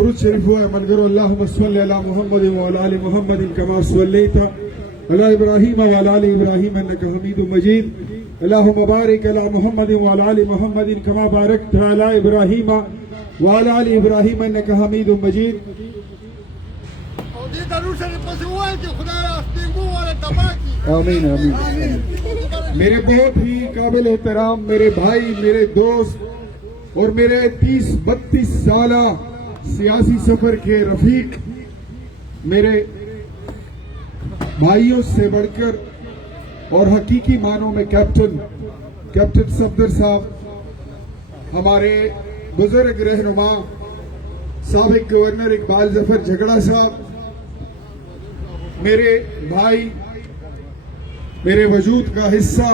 درود شریف ہوا عمل کرو اللہم صلی علی محمد وعلی آل محمد کما صلیت علی ابراہیم وعلی آل ابراہیم انک حمید مجید اللہم بارک علی محمد وعلی آل محمد کما بارکت علی ابراہیم وعلی آل ابراہیم انک حمید مجید. آمین آمین. میرے بہت ہی قابل احترام میرے بھائی، میرے دوست اور میرے 30-32 سالہ سیاسی سفر کے رفیق، میرے بھائیوں سے بڑھ کر اور حقیقی معنوں میں کیپٹن صفدر صاحب، ہمارے بزرگ رہنما سابق گورنر اقبال ظفر جھگڑا صاحب، میرے بھائی، میرے وجود کا حصہ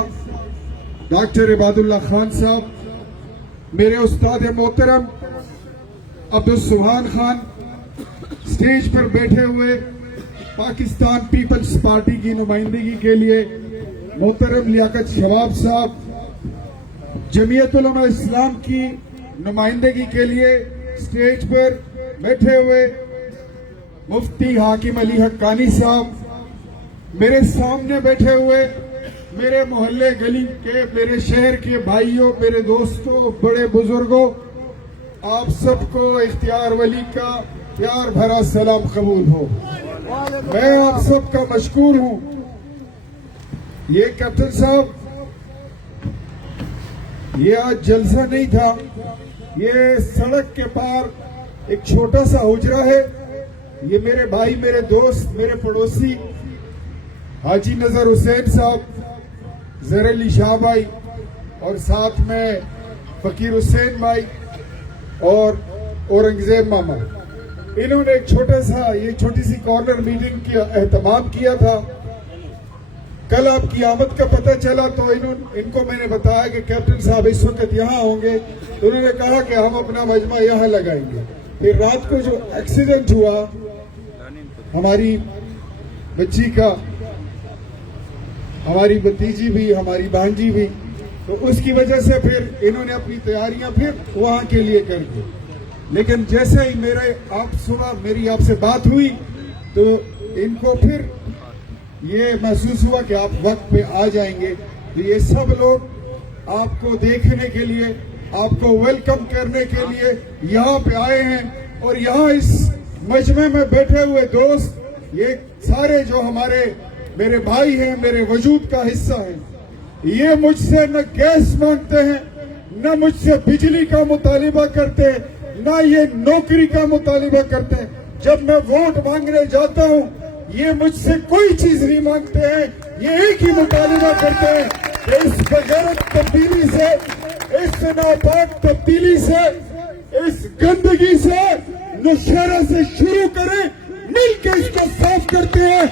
ڈاکٹر عباد اللہ خان صاحب، میرے استاد محترم عبدالسبحان خان، سٹیج پر بیٹھے ہوئے پاکستان پیپلز پارٹی کی نمائندگی کے لیے محترم لیاقت شواب صاحب، جمعیت علماء اسلام کی نمائندگی کے لیے سٹیج پر بیٹھے ہوئے مفتی حاکم علی حقانی صاحب، میرے سامنے بیٹھے ہوئے میرے محلے گلی کے، میرے شہر کے بھائیوں، میرے دوستوں، بڑے بزرگوں، آپ سب کو اختیار ولی کا پیار بھرا سلام قبول ہو. میں آپ سب کا مشکور ہوں. یہ کیپٹن صاحب، یہ آج جلسہ نہیں تھا، یہ سڑک کے پار ایک چھوٹا سا حجرہ ہے. یہ میرے بھائی، میرے دوست، میرے پڑوسی حاجی نظر حسین صاحب، زہر علی شاہ بھائی اور ساتھ میں فقیر حسین بھائی اور اورنگزیب ماما، انہوں نے ایک چھوٹی سی کارنر میٹنگ کا اہتمام کیا تھا. کل آپ کی آمد کا پتہ چلا تو ان کو میں نے بتایا کہ کیپٹن صاحب اس وقت یہاں ہوں گے، تو انہوں نے کہا کہ ہم اپنا مجمع یہاں لگائیں گے. پھر رات کو جو ایکسیڈنٹ ہوا ہماری بچی کا، ہماری بھتیجی بھی، ہماری بھانجی بھی، تو اس کی وجہ سے پھر انہوں نے اپنی تیاریاں پھر وہاں کے لیے کر دی. لیکن جیسے ہی میری آپ سے بات ہوئی تو ان کو پھر یہ محسوس ہوا کہ آپ وقت پہ آ جائیں گے. تو یہ سب لوگ آپ کو دیکھنے کے لیے، آپ کو ویلکم کرنے کے لیے یہاں پہ آئے ہیں. اور یہاں اس مجمع میں بیٹھے ہوئے دوست، یہ سارے جو میرے بھائی ہیں، میرے وجود کا حصہ ہیں. یہ مجھ سے نہ گیس مانگتے ہیں، نہ مجھ سے بجلی کا مطالبہ کرتے ہیں، نہ یہ نوکری کا مطالبہ کرتے ہیں. جب میں ووٹ مانگنے جاتا ہوں یہ مجھ سے کوئی چیز نہیں مانگتے ہیں. یہ ایک ہی مطالبہ کرتے ہیں کہ اس بغیرت تبدیلی سے، اس ناپاک تبدیلی سے، اس گندگی سے نوشہرہ سے شروع کریں، مل کے اس کو صاف کرتے ہیں.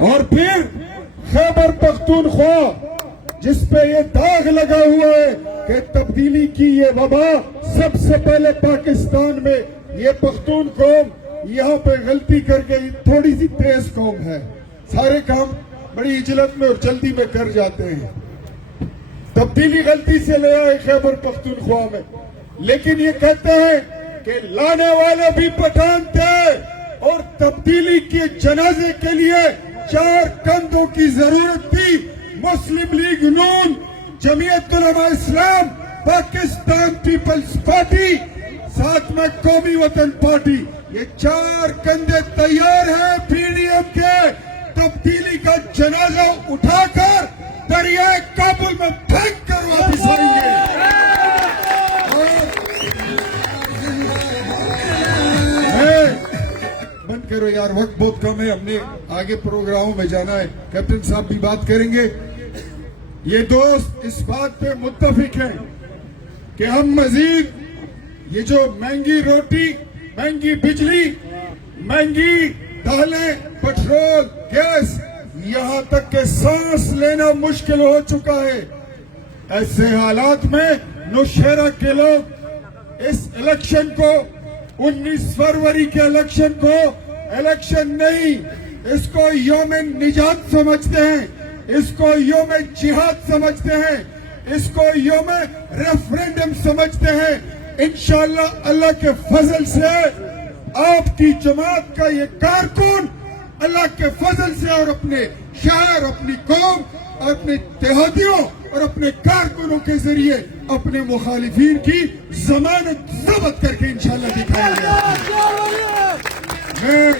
اور پھر خیبر پختونخوا، جس پہ یہ داغ لگا ہوا ہے کہ تبدیلی کی یہ وبا سب سے پہلے پاکستان میں، یہ پختون قوم یہاں پہ غلطی کر گئی. تھوڑی سی تیز قوم ہے، سارے کام بڑی عجلت میں اور جلدی میں کر جاتے ہیں. تبدیلی غلطی سے لے آئے خیبر پختونخوا میں، لیکن یہ کہتے ہیں کہ لانے والے بھی پٹھان تھے اور تبدیلی کے جنازے کے لیے 4 کندھوں کی ضرورت تھی. مسلم لیگ نون، جمعیت علماء اسلام، پاکستان پیپلز پارٹی، ساتھ میں قومی وطن پارٹی، یہ 4 کندھے تیار ہیں پی ڈی ایم کے. تبدیلی کا جنازہ اٹھا کر دریائے کابل میں پھینک کر واپس آئیں گے. بند کرو یار، وقت بہت کم ہے، ہم نے آگے پروگراموں میں جانا ہے. کیپٹن صاحب بھی بات کریں گے. یہ دوست اس بات پہ متفق ہیں کہ ہم مزید یہ جو مہنگی روٹی، مہنگی بجلی، مہنگی دالیں، پٹرول، گیس، یہاں تک کہ سانس لینا مشکل ہو چکا ہے. ایسے حالات میں نوشہرہ کے لوگ اس الیکشن کو، 19 فروری کے الیکشن کو الیکشن نہیں، اس کو یوم نجات سمجھتے ہیں، اس کو یوم جہاد سمجھتے ہیں، اس کو یوم ریفرینڈم سمجھتے ہیں انشاءاللہ اللہ کے فضل سے آپ کی جماعت کا یہ کارکن اللہ کے فضل سے اور اپنے شہر، اپنی قوم، اپنے دیہاتیوں اور اپنے کارکنوں کے ذریعے اپنے مخالفین کی ضمانت ضبط کر کے انشاءاللہ دکھائیں گے۔ میں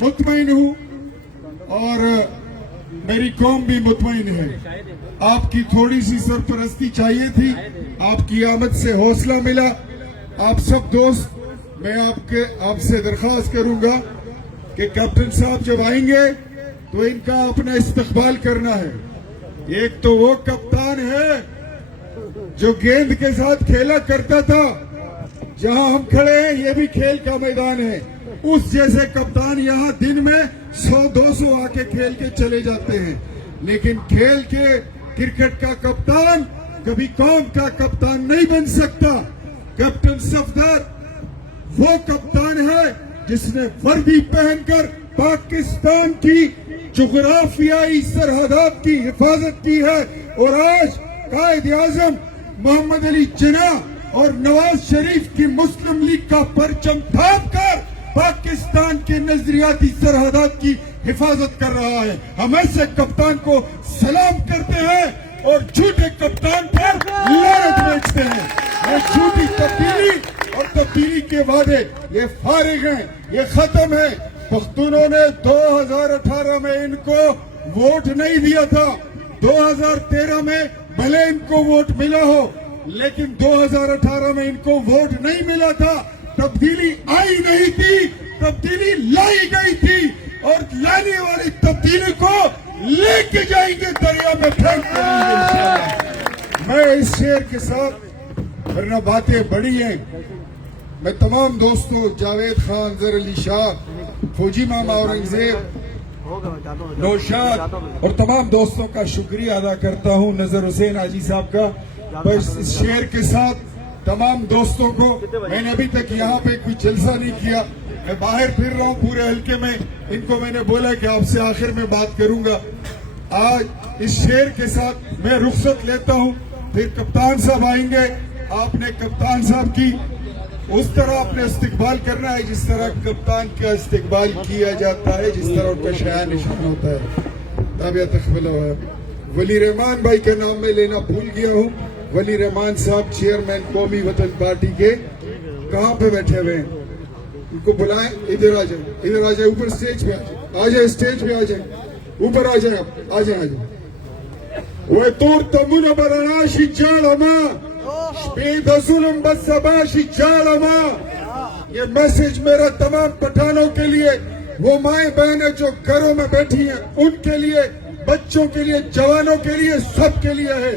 مطمئن ہوں اور میری قوم بھی مطمئن ہے۔ آپ کی تھوڑی سی سرپرستی چاہیے تھی، آپ کی آمد سے حوصلہ ملا۔ آپ سب دوست، میں آپ سے درخواست کروں گا کہ کیپٹن صاحب جب آئیں گے تو ان کا اپنا استقبال کرنا ہے۔ ایک تو وہ کپتان ہے جو گیند کے ساتھ کھیلا کرتا تھا، جہاں ہم کھڑے ہیں یہ بھی کھیل کا میدان ہے، اس جیسے کپتان یہاں دن میں 100-200 آ کے کھیل کے چلے جاتے ہیں، لیکن کھیل کے کرکٹ کا کپتان کبھی قوم کا کپتان نہیں بن سکتا۔ کیپٹن صفدر وہ کپتان ہے جس نے وردی پہن کر پاکستان کی جغرافیائی سرحدات کی حفاظت کی ہے، اور آج قائد اعظم محمد علی جناح اور نواز شریف کی مسلم لیگ کا پرچم تھام کر پاکستان کے نظریاتی سرحدات کی حفاظت کر رہا ہے۔ ہم ایسے کپتان کو سلام کرتے ہیں اور جھوٹے کپتان پر لعنت بھیجتے ہیں۔ یہ جھوٹی تبدیلی اور تبدیلی کے وعدے یہ فارغ ہیں، یہ ختم ہے۔ پختونوں نے 2018 میں ان کو ووٹ نہیں دیا تھا، 2013 میں بھلے ان کو ووٹ ملا ہو، لیکن 2018 میں ان کو ووٹ نہیں ملا تھا۔ تبدیلی آئی نہیں تھی، تبدیلی لائی گئی تھی، اور لانے والی تبدیلی کو لے کے جائیں گے، دریا میں پھینک کے نہیں گے انشاءاللہ۔ میں اس شعر کے ساتھ، ورنہ باتیں بڑی ہیں، میں تمام دوستوں جاوید خان، ظہر علی شاہ، فوجی ماما اورنگزیب، نوشاد اور تمام دوستوں کا شکریہ ادا کرتا ہوں، نظر حسین حاجی صاحب کا۔ بس اس شعر کے ساتھ تمام دوستوں کو، میں نے ابھی تک یہاں پہ کوئی جلسہ نہیں کیا، میں باہر پھر رہا ہوں پورے حلقے میں، ان کو میں نے بولا کہ آپ سے آخر میں بات کروں گا۔ آج اس شعر کے ساتھ میں رخصت لیتا ہوں، پھر کپتان صاحب آئیں گے۔ آپ نے کپتان صاحب کی اس طرح اپنے استقبال کرنا ہے جس طرح کپتان کا استقبال کیا جاتا ہے، جس طرح ان کا شایان نشان ہوتا ہے۔ تابعہ تقبلہ ہے۔ ولی رحمان بھائی کا نام میں لینا بھول گیا ہوں۔ ولی رحمان صاحب چیئرمین قومی وطن پارٹی کے، کہاں پہ بیٹھے ہوئے ہیں؟ ان کو بلائیں، ادھر آ جائیں، ادھر آ جائیں، اوپر سٹیج پہ آ جائیں، سٹیج پہ آ جائیں، اوپر آ جائیں، آ جائیں، آ جائیں۔ وَيْتُورْ تَمُنَ بَرَنَاشِ جَالَمَا شْبِيدَ ظُلُمْ بَسَّبَاشِ جَالَمَا۔ یہ میسج میرا تمام پٹھانوں کے لیے، وہ مائیں بہنیں جو گھروں میں بیٹھی ہیں ان کے لیے، بچوں کے لیے، جوانوں کے لیے، سب کے لیے ہے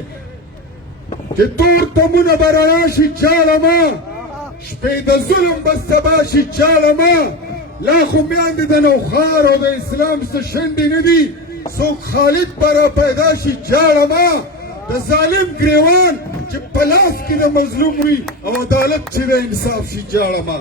کہ تور تمن براناش جالما شپید ظلم بسباش جالما لاکھوں میانددنو خارو دا اسلام سے شندی ندی سو خالد برا پیداشی جالما دا ظالم گریوان چی پلاس کی دا مظلوم ہوئی او عدالت چی دا انصاف شی جالما۔